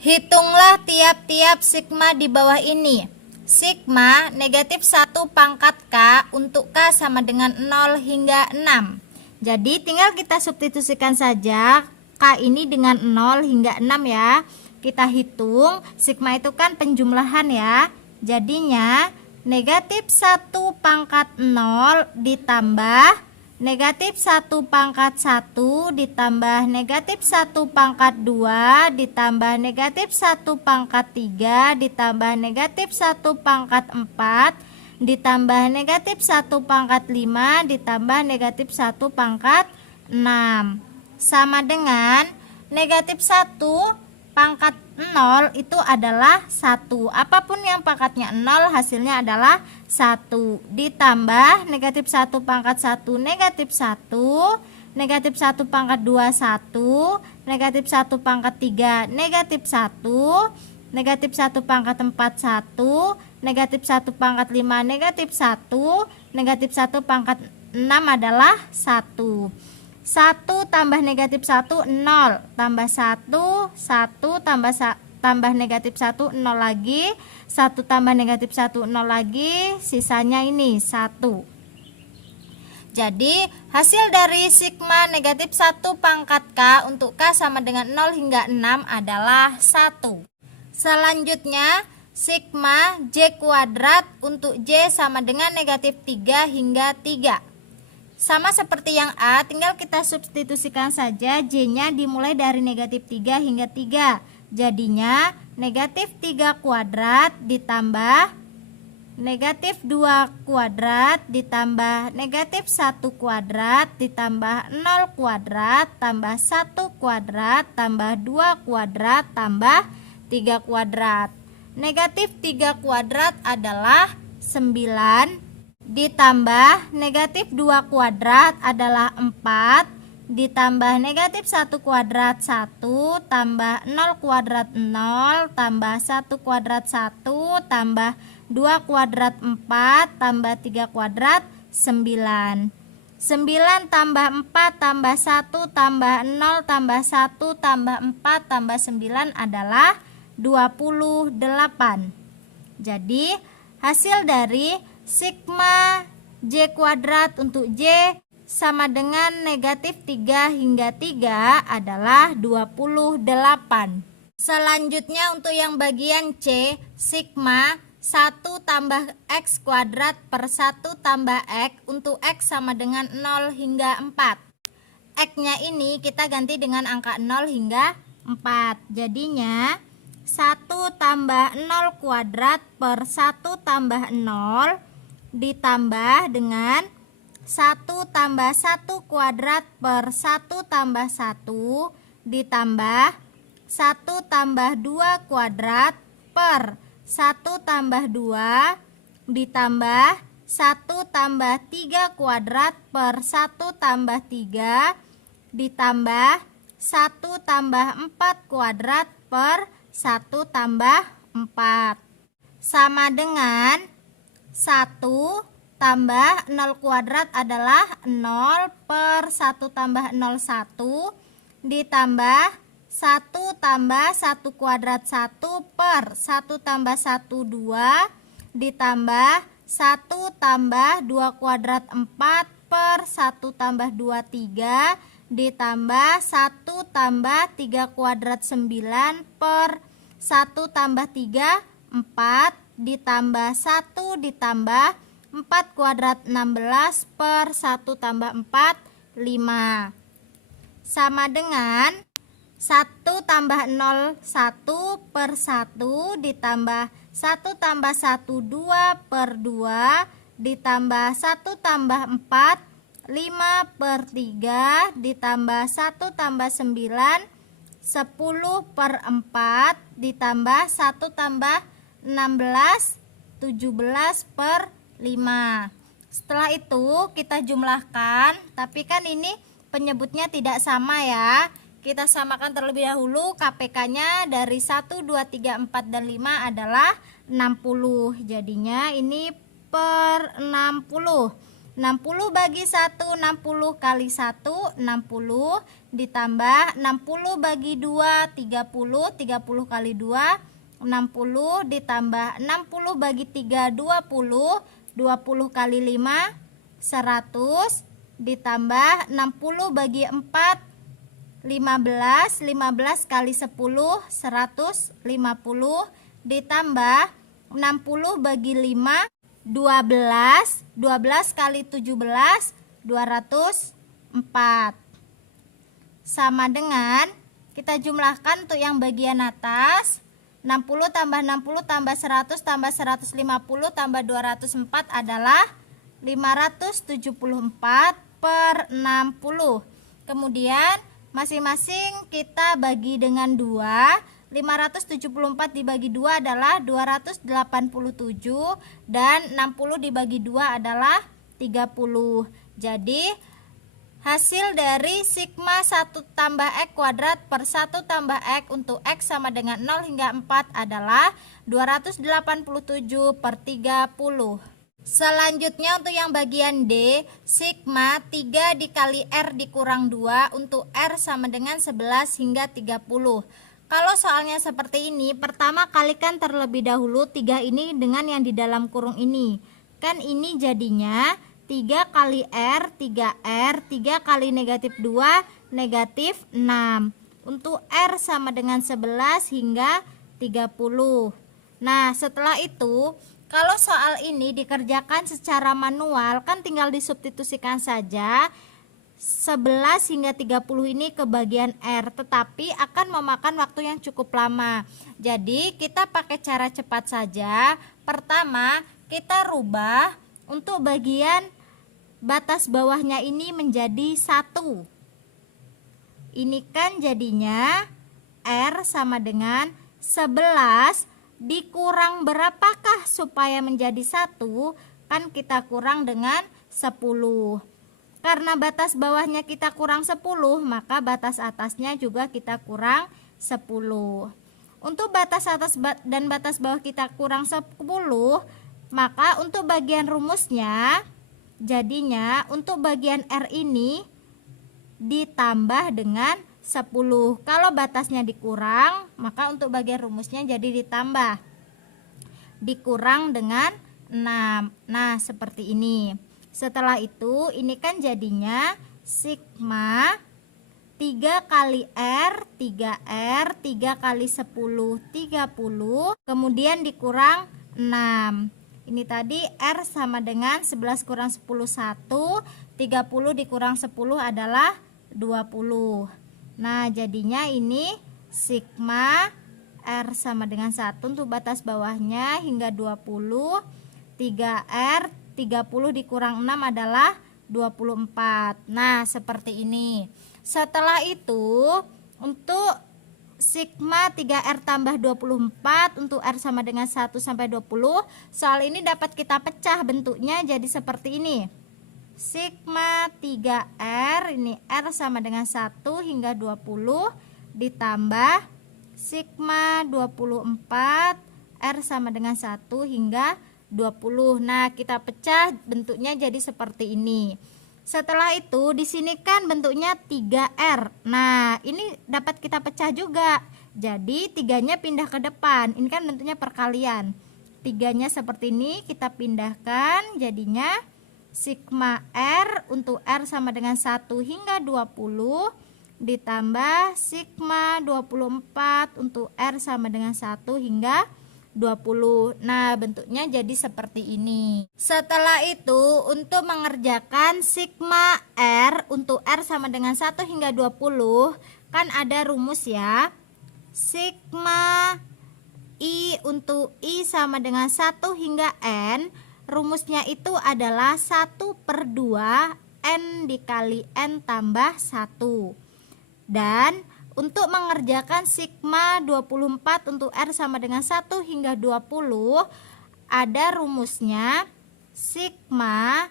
Hitunglah tiap-tiap sigma di bawah ini. Sigma negatif 1 pangkat K untuk K sama dengan 0 hingga 6. Jadi tinggal kita substitusikan saja K ini dengan 0 hingga 6 ya. Kita hitung, sigma itu kan penjumlahan ya. Jadinya negatif 1 pangkat 0 ditambah negatif 1 pangkat 1 ditambah negatif 1 pangkat 2 ditambah negatif 1 pangkat 3 ditambah negatif 1 pangkat 4 ditambah negatif 1 pangkat 5 ditambah negatif 1 pangkat 6 sama dengan negatif 1 pangkat 0 itu adalah 1. Apapun yang pangkatnya 0 hasilnya adalah 1 ditambah negatif 1 pangkat 1 negatif 1 negatif 1 pangkat 2 1 negatif 1 pangkat 3 negatif 1 negatif 1 pangkat 4 1 negatif 1 pangkat 5 negatif 1 negatif 1 pangkat 6 adalah 1 tambah negatif 1 0 tambah 1 tambah negatif 1 0 lagi 1 tambah negatif 1 0 lagi sisanya ini 1. Jadi hasil dari sigma negatif 1 pangkat K untuk K sama dengan 0 hingga 6 adalah 1. Selanjutnya sigma J kuadrat untuk J sama dengan negatif 3 hingga 3. Sama seperti yang A, tinggal kita substitusikan saja J-nya dimulai dari negatif 3 hingga 3. Jadinya negatif 3 kuadrat ditambah negatif 2 kuadrat ditambah negatif 1 kuadrat ditambah 0 kuadrat tambah 1 kuadrat tambah 2 kuadrat tambah 3 kuadrat. Negatif 3 kuadrat adalah 9 ditambah negatif 2 kuadrat adalah 4 ditambah negatif 1 kuadrat 1 tambah 0 kuadrat 0 tambah 1 kuadrat 1 tambah 2 kuadrat 4 tambah 3 kuadrat 9. 9 tambah 4 tambah 1 tambah 0 tambah 1 tambah 4 tambah 9 adalah 28. Jadi hasil dari sigma J kuadrat untuk J sama dengan negatif 3 hingga 3 adalah 28. Selanjutnya untuk yang bagian C, sigma 1 tambah X kuadrat per 1 tambah X untuk X sama dengan 0 hingga 4. X-nya ini kita ganti dengan angka 0 hingga 4. Jadinya 1 tambah 0 kuadrat per 1 tambah 0 ditambah dengan 1 tambah 1 kuadrat per 1 tambah 1 ditambah 1 tambah 2 kuadrat per 1 tambah 2 ditambah 1 tambah 3 kuadrat per 1 tambah 3 ditambah 1 tambah 4 kuadrat per 1 tambah 4 sama dengan 1 tambah 0 kuadrat adalah 0 per 1 tambah 0 1 ditambah 1 tambah 1 kuadrat 1 per 1 tambah 1 2 ditambah 1 tambah 2 kuadrat 4 per 1 tambah 2 3 ditambah 1 tambah 3 kuadrat 9 per 1 tambah 3 4 ditambah 1 ditambah 4 kuadrat 16 per 1 tambah 4 5 sama dengan 1 tambah 0 1 per 1 ditambah 1 tambah 1 2 per 2 ditambah 1 tambah 4 5 per 3 ditambah 1 tambah 9 10 per 4 ditambah 1 tambah 16 17 per 5. Setelah itu kita jumlahkan, tapi kan ini penyebutnya tidak sama ya. Kita samakan terlebih dahulu. KPK-nya dari 1 2 3 4 dan 5 adalah 60. Jadinya ini per 60. 60 bagi 1, 60 kali 1, 60 ditambah 60 bagi 2 30, 30 kali 2 60, ditambah 60 bagi 3 20, 20 kali 5 100, ditambah 60 bagi 4 15, 15 kali 10 150, ditambah 60 bagi 5 12, 12 kali 17 204, sama dengan kita jumlahkan untuk yang bagian atas. 60 tambah 60 tambah 100 tambah 150 tambah 204 adalah 574 per 60. Kemudian masing-masing kita bagi dengan 2. 574 dibagi 2 adalah 287 dan 60 dibagi 2 adalah 30. Jadi hasil dari sigma 1 tambah X kuadrat per 1 tambah X untuk X sama dengan 0 hingga 4 adalah 287 per 30. Selanjutnya untuk yang bagian D, sigma 3 dikali R dikurang 2 untuk R sama dengan 11 hingga 30. Kalau soalnya seperti ini, pertama kalikan terlebih dahulu 3 ini dengan yang di dalam kurung ini. Kan ini jadinya 3 kali R, 3R, 3 kali negatif 2, negatif 6. Untuk R sama dengan 11 hingga 30. Nah, setelah itu, kalau soal ini dikerjakan secara manual, kan tinggal disubstitusikan saja 11 hingga 30 ini ke bagian R, tetapi akan memakan waktu yang cukup lama. Jadi kita pakai cara cepat saja. Pertama, kita rubah untuk bagian batas bawahnya ini menjadi 1. Ini kan jadinya R sama dengan 11 dikurang berapakah supaya menjadi 1? Kan kita kurang dengan 10. Karena batas bawahnya kita kurang 10, maka batas atasnya juga kita kurang 10. Untuk batas atas dan batas bawah kita kurang 10, maka untuk bagian rumusnya jadinya untuk bagian R ini ditambah dengan 10. Kalau batasnya dikurang, maka untuk bagian rumusnya jadi ditambah. Dikurang dengan 6. Nah, seperti ini. Setelah itu, ini kan jadinya sigma 3 kali R, 3R, 3 kali 10, 30, kemudian dikurang 6. Ini tadi R sama dengan 11 kurang 10, 1, 30 dikurang 10 adalah 20. Nah, jadinya ini sigma R sama dengan 1 untuk batas bawahnya hingga 20, 3R, 30 dikurang 6 adalah 24. Nah, seperti ini. Setelah itu, untuk sigma 3R tambah 24 untuk R sama dengan 1 sampai 20, soal ini dapat kita pecah bentuknya jadi seperti ini. Sigma 3R, ini R sama dengan 1 hingga 20, ditambah sigma 24 R sama dengan 1 hingga 20. Nah, kita pecah bentuknya jadi seperti ini. Setelah itu di sini kan bentuknya 3R. Nah, ini dapat kita pecah juga. Jadi 3-nya pindah ke depan. Ini kan bentuknya perkalian. 3-nya seperti ini kita pindahkan, jadinya sigma R untuk R sama dengan 1 hingga 20 ditambah sigma 24 untuk R sama dengan 1 hingga 20. Nah, bentuknya jadi seperti ini. Setelah itu, untuk mengerjakan sigma R untuk R sama dengan 1 hingga 20, kan ada rumus ya. Sigma I untuk I sama dengan 1 hingga N, rumusnya itu adalah 1/2 N dikali N tambah 1. Dan untuk mengerjakan sigma 24 untuk R sama dengan 1 hingga 20, ada rumusnya sigma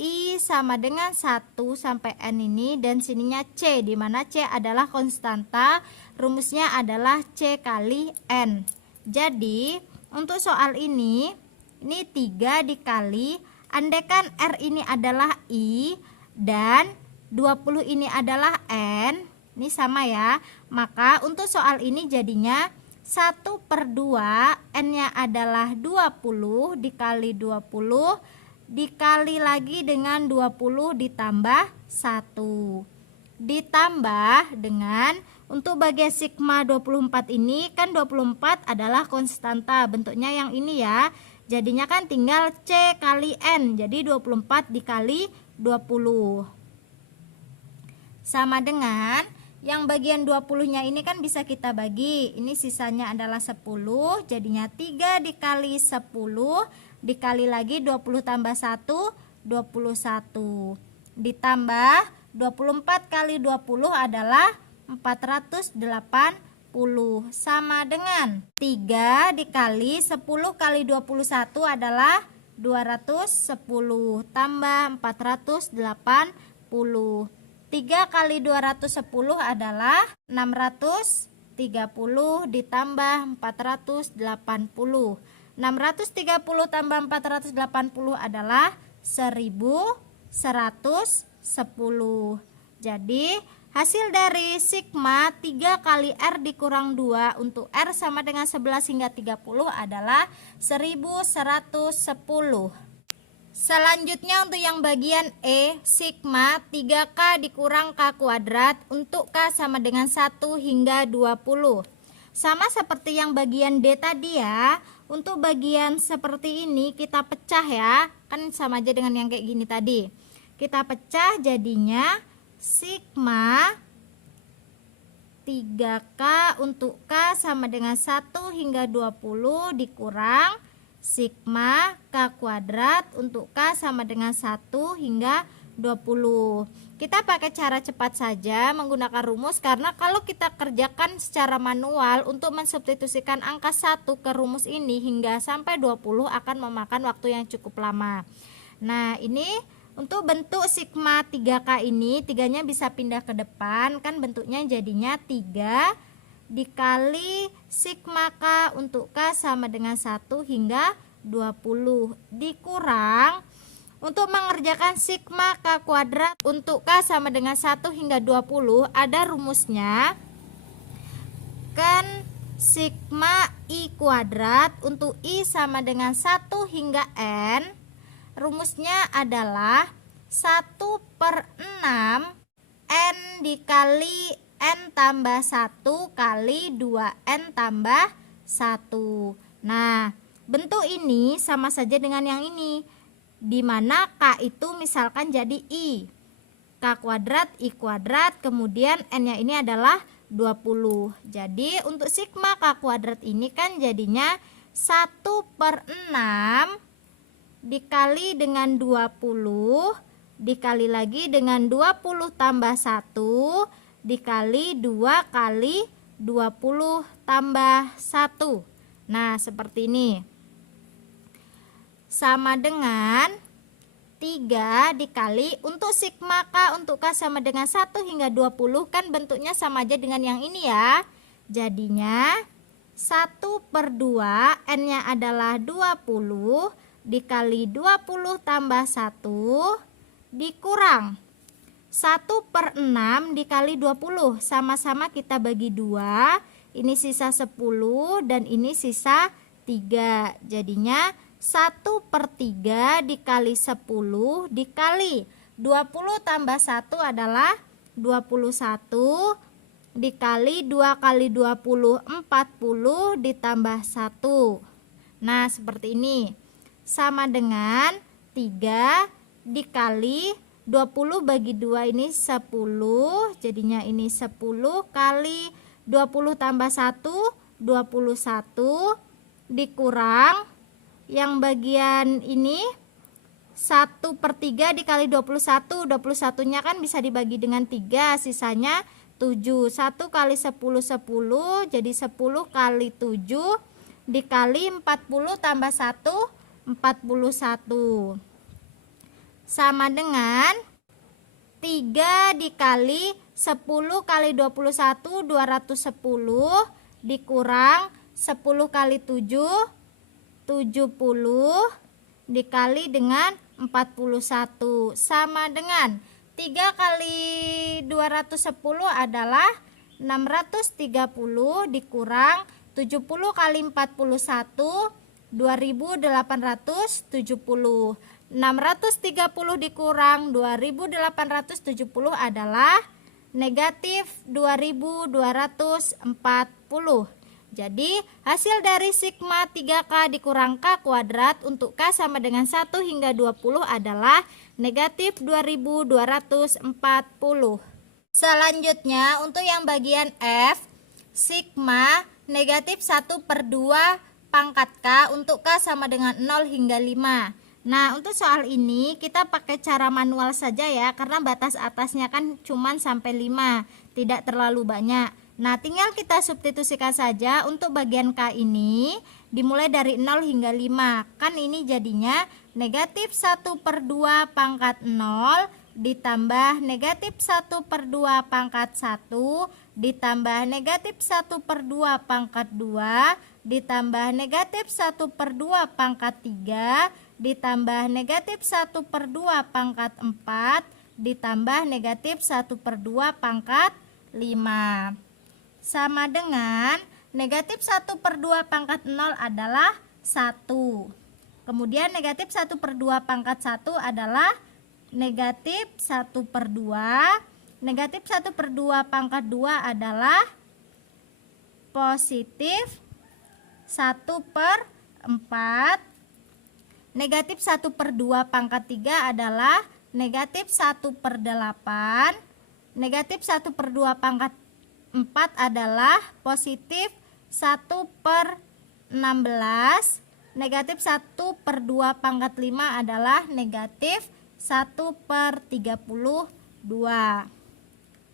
I sama dengan 1 sampai N ini, dan sininya C, di mana C adalah konstanta, rumusnya adalah C kali N. Jadi untuk soal ini 3 dikali, andaikan R ini adalah I dan 20 ini adalah N, Ini sama ya. Maka untuk soal ini jadinya 1/2 N-nya adalah 20 dikali 20 dikali lagi dengan 20 ditambah 1. Ditambah dengan untuk bagian sigma 24 ini kan 24 adalah konstanta. Bentuknya yang ini ya. Jadinya kan tinggal C kali N. Jadi 24 dikali 20. Sama dengan yang bagian 20-nya ini kan bisa kita bagi. Ini sisanya adalah 10. Jadinya 3 dikali 10 dikali lagi 20 tambah 1, 21. Ditambah 24 kali 20 adalah 480. Sama dengan 3 dikali 10 kali 21 adalah 210 tambah 480. 3 kali 210 adalah 630 ditambah 480. 630 tambah 480 adalah 1110. Jadi hasil dari sigma 3 kali R dikurang 2 untuk R sama dengan 11 hingga 30 adalah 1110. Selanjutnya untuk yang bagian E, sigma 3K dikurang K kuadrat untuk K sama dengan 1 hingga 20. Sama seperti yang bagian D tadi ya. Untuk bagian seperti ini kita pecah ya. Kan sama aja dengan yang kayak gini tadi. Kita pecah jadinya sigma 3K untuk K sama dengan 1 hingga 20 dikurang sigma K kuadrat untuk K sama dengan 1 hingga 20. Kita pakai cara cepat saja menggunakan rumus, karena kalau kita kerjakan secara manual untuk mensubstitusikan angka 1 ke rumus ini hingga sampai 20 akan memakan waktu yang cukup lama. Nah, ini untuk bentuk sigma 3K ini, 3-nya bisa pindah ke depan, kan bentuknya jadinya 3 dikali sigma K untuk K sama dengan 1 hingga 20 dikurang untuk mengerjakan sigma K kuadrat untuk K sama dengan 1 hingga 20 ada rumusnya. Kan sigma I kuadrat untuk I sama dengan 1 hingga N, rumusnya adalah 1/6 N dikali N tambah 1 kali 2N tambah 1. Nah, bentuk ini sama saja dengan yang ini, dimana K itu misalkan jadi I. K kuadrat, I kuadrat, kemudian N-nya ini adalah 20. Jadi untuk sigma K kuadrat ini kan jadinya 1/6 dikali dengan 20 dikali lagi dengan 20 tambah 1 dikali 2 kali 20 tambah 1. Nah, seperti ini. Sama dengan 3 dikali untuk sigma K untuk K sama dengan 1 hingga 20 kan bentuknya sama aja dengan yang ini ya. Jadinya 1/2 N-nya adalah 20 dikali 20 tambah 1 dikurang 1/6 dikali 20, sama-sama kita bagi 2, ini sisa 10 dan ini sisa 3, jadinya 1/3 dikali 10 dikali 20 tambah 1 adalah 21 dikali 2 kali 20 40 ditambah 1. Nah, seperti ini. Sama dengan 3 dikali 20 bagi 2 ini 10, jadinya ini 10 kali 20 tambah 1 21 dikurang yang bagian ini 1/3 dikali 21, 21 nya kan bisa dibagi dengan 3, sisanya 7, 1 kali 10 10, jadi 10 kali 7 dikali 40 tambah 1 41 sama dengan 3 dikali 10 kali 21 210 dikurang 10 kali 7 70 dikali dengan 41 sama dengan 3 kali 210 adalah 630 dikurang 70 kali 41 2870. 630 dikurang 2870 adalah negatif 2240. Jadi hasil dari sigma 3K dikurang K kuadrat untuk K sama dengan 1 hingga 20 adalah negatif 2240. Selanjutnya untuk yang bagian F, sigma negatif 1/2 pangkat K untuk K sama dengan 0 hingga 5. Nah, untuk soal ini kita pakai cara manual saja ya, karena batas atasnya kan cuma sampai 5, tidak terlalu banyak. Nah, tinggal kita substitusikan saja untuk bagian K ini dimulai dari 0 hingga 5. Kan ini jadinya negatif 1/2 pangkat 0 ditambah negatif 1/2 pangkat 1 ditambah negatif 1/2 pangkat 2 ditambah negatif 1/2 pangkat 3 ditambah negatif 1/2 pangkat 4 ditambah negatif 1/2 pangkat 5 sama dengan negatif 1/2 pangkat 0 adalah 1. Kemudian negatif 1/2 pangkat 1 adalah negatif 1/2. Negatif 1/2 pangkat 2 adalah positif 1/4. Negatif 1/2 pangkat 3 adalah negatif 1/8. Negatif 1/2 pangkat 4 adalah positif 1/16. Negatif 1/2 pangkat 5 adalah negatif 1/32.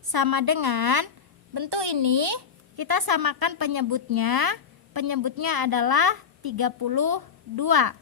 Sama dengan bentuk ini kita samakan penyebutnya. Penyebutnya adalah 32.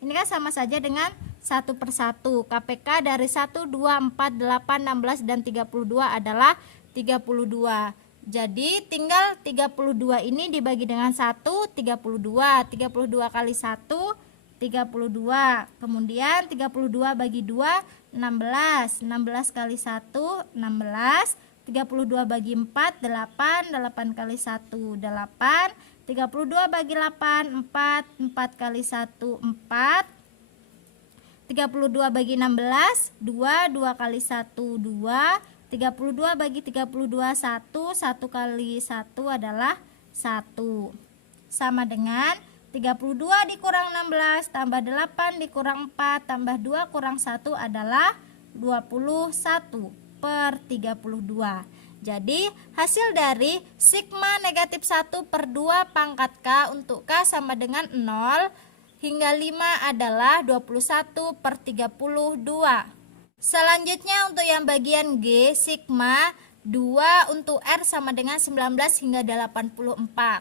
Ini kan sama saja dengan 1/1. KPK dari 1, 2, 4, 8, 16 dan 32 adalah 32. Jadi tinggal 32 ini dibagi dengan 1, 32. 32 kali 1, 32. Kemudian 32 bagi 2, 16. 16 kali 1, 16. 32 bagi 4, 8. 8 kali 1, 8. 32 bagi 8, 4. 4 kali 1, 4. 32 bagi 16, 2. 2 kali 1, 2. 32 bagi 32, 1. 1 kali 1 adalah 1. Sama dengan 32 dikurang 16 tambah 8 dikurang 4 tambah 2 kurang 1 adalah 21/32. Jadi hasil dari sigma negatif 1/2 pangkat K untuk K sama dengan 0 hingga 5 adalah 21/32. Selanjutnya untuk yang bagian G, sigma 2 untuk R sama dengan 19 hingga 84.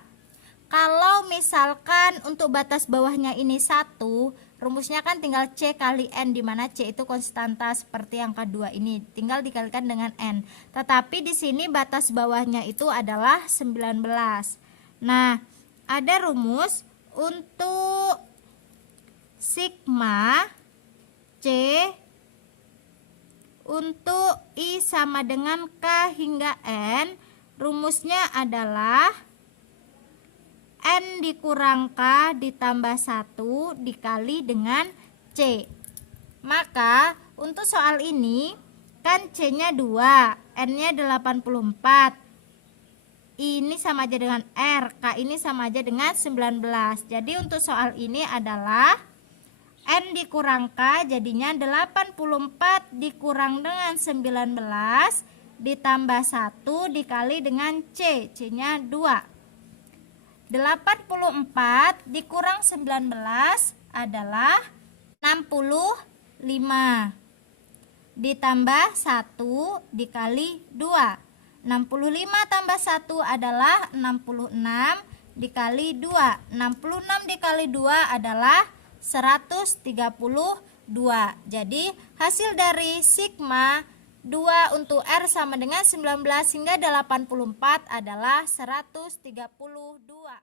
Kalau misalkan untuk batas bawahnya ini 1, rumusnya kan tinggal C kali N, di mana C itu konstanta seperti yang kedua ini, tinggal dikalikan dengan N. Tetapi di sini batas bawahnya itu adalah 19. Nah, ada rumus untuk sigma C untuk I sama dengan K hingga N. Rumusnya adalah N dikurang K ditambah 1 dikali dengan C. Maka untuk soal ini kan C nya 2, N nya 84. Ini sama aja dengan R, K ini sama aja dengan 19. Jadi untuk soal ini adalah N dikurang K jadinya 84 dikurang dengan 19 ditambah 1 dikali dengan C. C nya 2. 84 dikurang 19 adalah 65 ditambah 1 dikali 2. 65 tambah 1 adalah 66 dikali 2. 66 dikali 2 adalah 132. Jadi hasil dari sigma 2 untuk R sama dengan 19 hingga 84 adalah 132.